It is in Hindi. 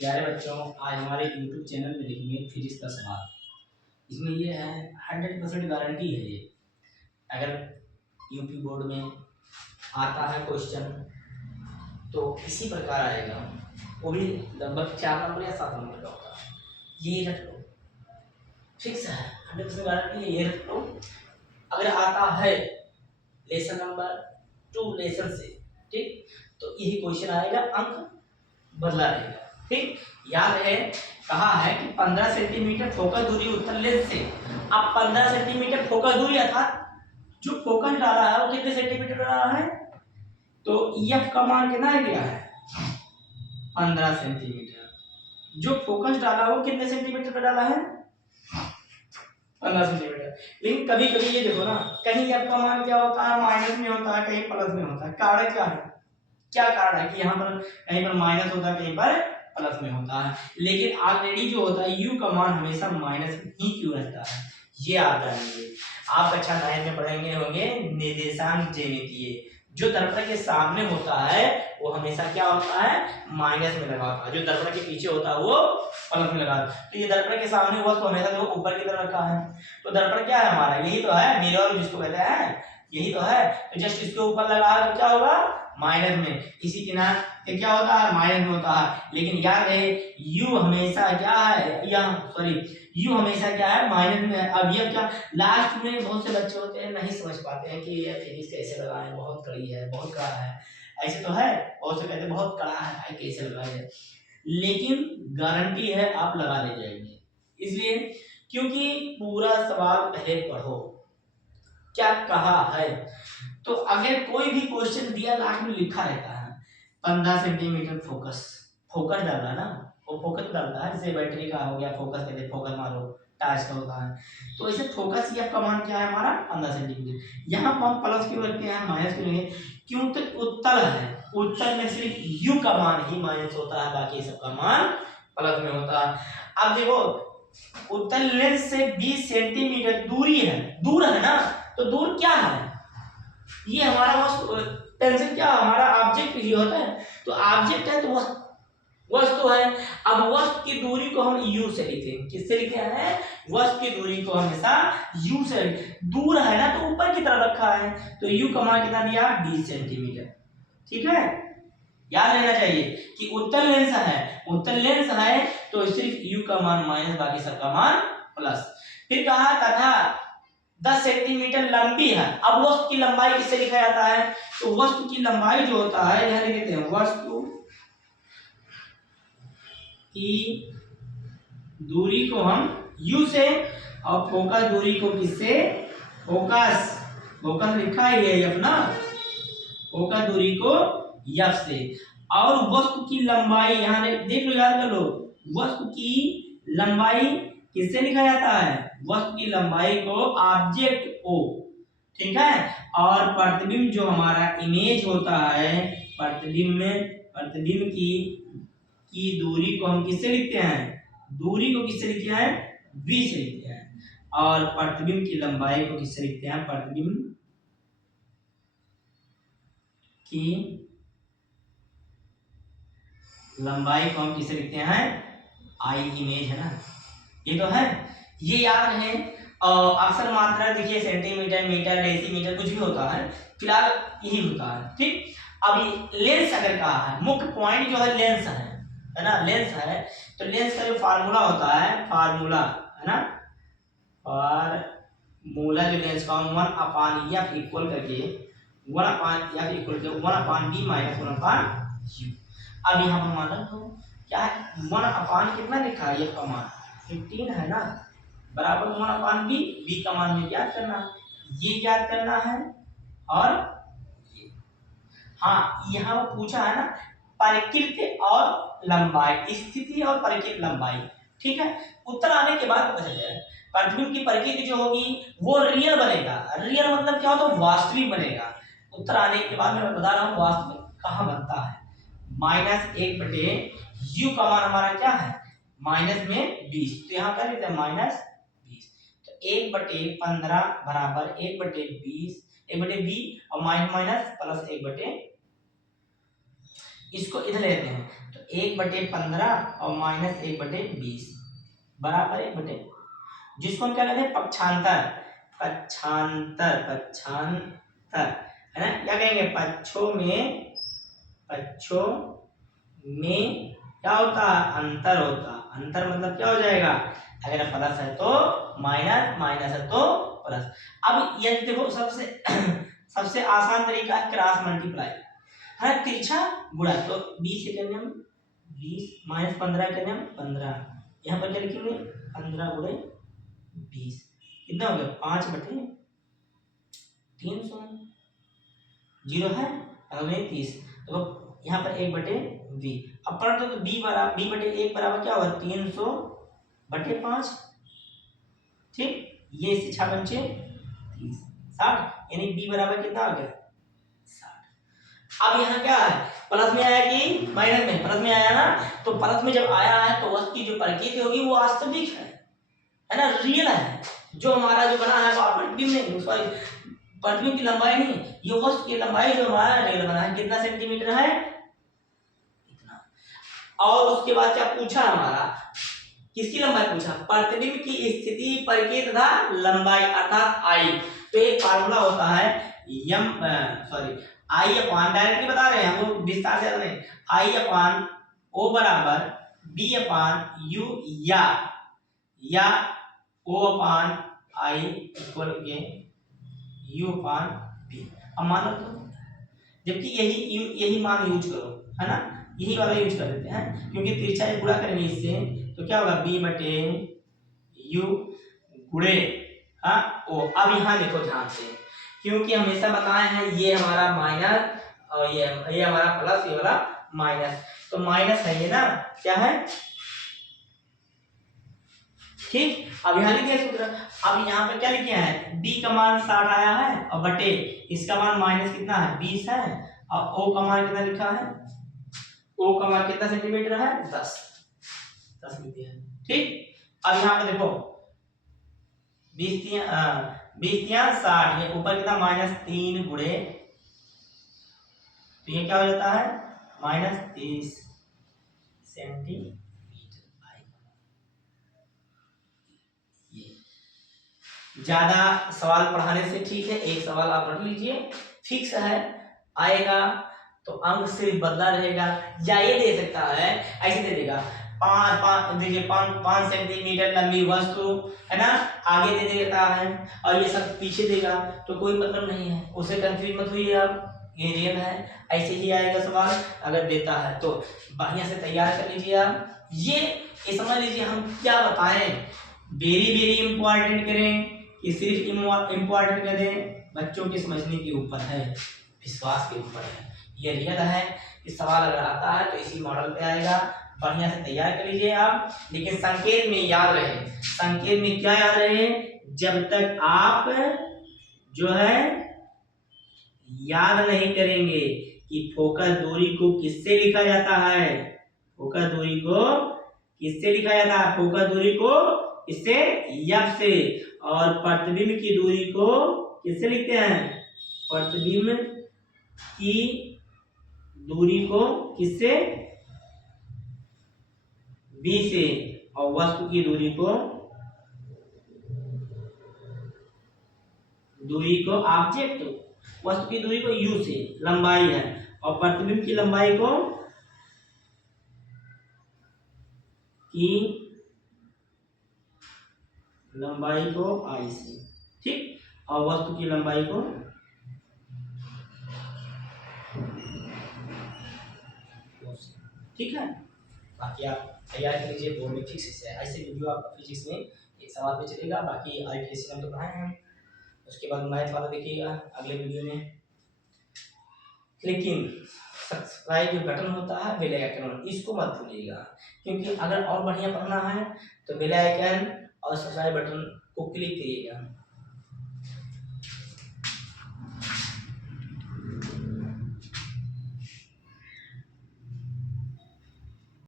प्यारे बच्चों, आज हमारे YouTube चैनल में देखेंगे फिजिक्स का सवाल। इसमें ये है 100% गारंटी है ये, अगर यूपी बोर्ड में आता है क्वेश्चन तो इसी प्रकार आएगा, वो भी लगभग 4 नंबर या 7 नंबर का होता है। ये रख लो, फिक्स है, 100% गारंटी है, ये रख लो। अगर आता है लेसन नंबर 2 लेसन से, ठीक, तो यही क्वेश्चन आएगा, अंक बदला रहेगा। ठीक, याद है कहा है कि 15 सेंटीमीटर फोकस दूरी उत्तल लेंस से। अब 15 सेंटीमीटर फोकस दूरी अर्थात जो फोकस डाला है वो कितने सेंटीमीटर डाला है, तो एफ का मान कितना दिया है 15 सेंटीमीटर। जो फोकस डाला वो कितने सेंटीमीटर पे डाला है 15 सेंटीमीटर। लेकिन कभी कभी ये देखो ना, कहीं एफ का मान क्या होता है माइनस में होता है, कहीं प्लस में होता है। कारण क्या है, क्या कारण है कि यहाँ पर कहीं पर माइनस होता है कहीं पर प्लस में होता है। लेकिन ऑलरेडी जो होता है यू का मान हमेशा माइनस ही क्यों रहता है, ये आप जानेंगे। आप कक्षा 9 में पढ़ेंगे होंगे निर्देशांक ज्यामितीय। जो दर्पण के सामने होता है वो हमेशा क्या होता है माइनस में लगा होता है, जो दर्पण के पीछे होता है वो प्लस में लगा। तो ये दर्पण के सामने वस्तु हमेशा देखो ऊपर की तरफ रखा है, तो दर्पण क्या है हमारा, यही तो है मिरर जिसको कहते हैं, यही तो है। तो जस्ट इसके ऊपर लगा है तो क्या होगा माइनस में, इसी किनार पे क्या होता है माइनस में होता है। लेकिन याद रहे u हमेशा क्या है, या सॉरी u हमेशा क्या है माइनस में है। अब ये क्या लास्ट में बहुत से बच्चे होते हैं नहीं समझ पाते हैं कि ये फिजिक्स कैसे लगाएं, बहुत कड़ी है बहुत कड़ा है, ऐसे तो है, बहुत से कहते हैं बहुत कड़ा है भाई कैसे लगाए, लेकिन गारंटी है आप लगा ले जाएंगे। इसलिए क्योंकि पूरा सवाल पहले पढ़ो क्या कहा है। तो अगर कोई भी क्वेश्चन दिया लास्ट में लिखा रहता है 15 सेंटीमीटर फोकस, फोकस डालना ना, वो फोकस डालता है, जैसे बैटरी का हो गया फोकस, कहते फोकस मारो टार्च का होता है, तो ऐसे फोकस या का मान क्या है हमारा 15 सेंटीमीटर। यहाँ पर हम प्लस क्यों रखते हैं माइनस क्यों नहीं, क्यों तो उत्तल है, उत्तल में सिर्फ यू का मान ही माइनस होता है, बाकी सबका मान प्लस में होता है। अब देखो उत्तल लेंस से 20 सेंटीमीटर दूरी है, दूर है ना, तो दूर क्या है, ये हमारा टेंशन क्या हमारा ऑब्जेक्ट ही होता है, तो ऑब्जेक्ट है तो वस्तु है। अब वस्तु की दूरी को हम u से लिखते हैं, किससे लिखते हैं, वस्तु की दूरी को हमेशा u से, दूर है ना तो ऊपर की तरफ रखा है, तो u का मान कितना दिया 20 सेंटीमीटर। ठीक है, याद रहना चाहिए कि उत्तल लेंस है, उत्तल लेंस है तो सिर्फ u का मान माइनस बाकी सबका मान प्लस। फिर कहा तथा 10 सेंटीमीटर लंबी है। अब वस्तु की लंबाई किससे लिखा जाता है, तो वस्तु की लंबाई जो होता है यह लिखते हैं वस्तु की दूरी को हम u से, और फोकस दूरी को किससे, फोकस, फोकस लिखा ही है f ना, फोकस दूरी को f से। और वस्तु की लंबाई यहाँ देख लो, याद कर लो, वस्तु की लंबाई किससे लिखा जाता है, वस्तु की लंबाई को ऑब्जेक्ट o, ठीक है। और प्रतिबिंब जो हमारा इमेज होता है, प्रतिबिंब की दूरी को हम किससे लिखते हैं, दूरी को किससे लिखते हैं v से लिखते हैं। और प्रतिबिंब की लंबाई को किससे लिखते हैं, प्रतिबिंब की लंबाई को हम किससे लिखते हैं आई इमेज, है ना, ये तो है, ये याद है। अक्सर मात्रा देखिए सेंटीमीटर मीटर डेसीमीटर कुछ भी होता है, फिलहाल यही होता है। ठीक, अभी लेंस अगर कहा है, मुख्य पॉइंट जो है लेंस है ना, लेंस है तो लेंस का जो फार्मूला होता है, फार्मूला है ना, फार्मूला जो लेंस का 1/f इक्वल करके 1/f equal to 1/b minus 1/u। अब यहाँ पर मान लो क्या है 1/, कितना लिखा है f का मान 15 है ना, बराबर 1/b, b का मान में ज्ञात करना, ये ज्ञात करना है। और हाँ यहाँ पर पूछा है ना परिकृत और लंबाई, स्थिति और परिकृत लंबाई, ठीक है। उत्तर आने के बाद पता चलेगा प्रतिबिंब की परिकृति जो होगी वो रियल बनेगा, रियल मतलब क्या होता है वास्तविक बनेगा। उत्तर आने के बाद मैं बता रहा हूँ वास्तविक कहाँ बनता है, -1/u का मान हमारा क्या है माइनस में 20, तो यहाँ कर लेते हैं -20, तो 1/15 बराबर 1/20, 1/b और माइनस प्लस 1/, इसको इधर लेते हैं तो 1/15 और -1/20 बराबर 1/, जिसको हम क्या कहते हैं पक्षांतर, पक्षांतर है ना। क्या कहेंगे, पक्षों में क्या होता है, अंतर होता। अंतर मतलब क्या हो जाएगा, अगर प्लस है तो माइनस, माइनस है तो प्लस। अब ये देखो सबसे सबसे आसान तरीका है क्रॉस मल्टीप्लाई, है तिरछा गुणा। तो 20 से करने हम 20 -15 करने हम 15, यहाँ पर क्या लिखेंगे 15 गुणे 20 कितना हो गया 5/300, जीरो है हमें 30, तो यहाँ पर 1/v। अब पढ़ दो तो b/1 बराबर क्या होगा 300/5, ठीक। ये इससे 6 पंचे 30, 60, यानी b बराबर कितना आ गया 60। अब यहाँ क्या है, प्लस में आया कि माइनस में, प्लस में आया ना, तो प्लस में जब आया है तो वस्तु की जो प्रकृति होगी वो वास्तविक है ना, रियल है। जो हमारा जो बना है प्रतिबिंब नहीं, सॉरी प्रतिबिंब की लंबाई नहीं, ये वस्तु की लंबाई जो हमारा रियल बना है कितना सेंटीमीटर है इतना। और उसके बाद क्या पूछा हमारा, किसकी लंबाई पूछा, प्रतिबिंब की स्थिति प्रकृति तथा लंबाई अर्थात आई। तो एक फार्मूला होता है आई अपॉन, डायरेक्टली बता रहे हैं हम विस्तार से नहीं, आई अपॉन ओ बराबर बी अपॉन यू या ओ अपॉन आई इक्वल के यू अपॉन बी। अब मानो तो जबकि यही मान यूज करो, है ना, यही वाला यूज कर देते हैं, क्योंकि तिरछा गुणा करेंगे इससे तो क्या होगा b/u गुणे ओ। अब यहाँ देखो ध्यान से, क्योंकि हमेशा बताए हैं ये हमारा माइनस और ये हमारा प्लस, ये वाला माइनस, तो माइनस है ये ना, क्या है ठीक। अब यहाँ लिखे सूत्र, अब यहाँ पे क्या लिखे हैं, b का मान 60 आया है और बटे इसका मान माइनस कितना है 20 है, और o का मान कितना लिखा है, o का मान कितना सेंटीमीटर है 10 लिखे हैं, ठीक। अब यहाँ पे देखो 20 3 60, ये ऊपर कितना -3 गुणे, तो ये क्या हो जाता है -30 सेंटीमीटर। ज्यादा सवाल पढ़ाने से ठीक है, एक सवाल आप रख लीजिए, फिक्स है आएगा तो अंक सिर्फ बदला रहेगा, या ये दे सकता है ऐसे दे देगा 5 सेंटीमीटर लंबी वस्तु, है ना, आगे दे देता है और ये सब पीछे देगा, तो कोई मतलब नहीं है, उसे कंफ्यूज मत होइए आप, ये रियल है, ऐसे ही आएगा सवाल अगर देता है तो बढ़िया से तैयार कर लीजिए आप। ये समझ लीजिए हम क्या बताएं, वेरी इंपॉर्टेंट करें कि सिर्फ इम्पोर्टेंट कर दें, बच्चों के समझने के ऊपर है, विश्वास के ऊपर है, ये रियल है। इस सवाल अगर आता है तो इसी मॉडल पे आएगा, बढ़िया से तैयार कर लीजिए आप। लेकिन संकेत में याद रहे, संकेत में क्या याद रहे, जब तक आप जो है याद नहीं करेंगे कि फोकस दूरी को किससे लिखा जाता है, फोकस दूरी को किससे लिखा जाता है, फोकस दूरी को इससे एफ से, और प्रतिबिंब की दूरी को किससे लिखते हैं, प्रतिबिंब की दूरी को किससे बी से, और वस्तु की दूरी को ऑब्जेक्ट, वस्तु की दूरी को यू से, लंबाई है, और प्रतिबिंब की लंबाई को आई से, ठीक, और वस्तु की लंबाई को ठीक है। बाकी आप तैयार कर लीजिए, बोर्ड में फिक्स से ऐसे वीडियो आपका फिजिक्स में एक सवाल पे चलेगा, बाकी IPSC में तो पढ़ाए हैं, उसके बाद मैथ वाला देखिएगा अगले वीडियो में। लेकिन सब्सक्राइब जो बटन होता है बेल आइकन, इसको मत भूलिएगा, क्योंकि अगर और बढ़िया पढ़ना है तो बेल आइकन और सब्सक्राइब बटन को क्लिक करिएगा।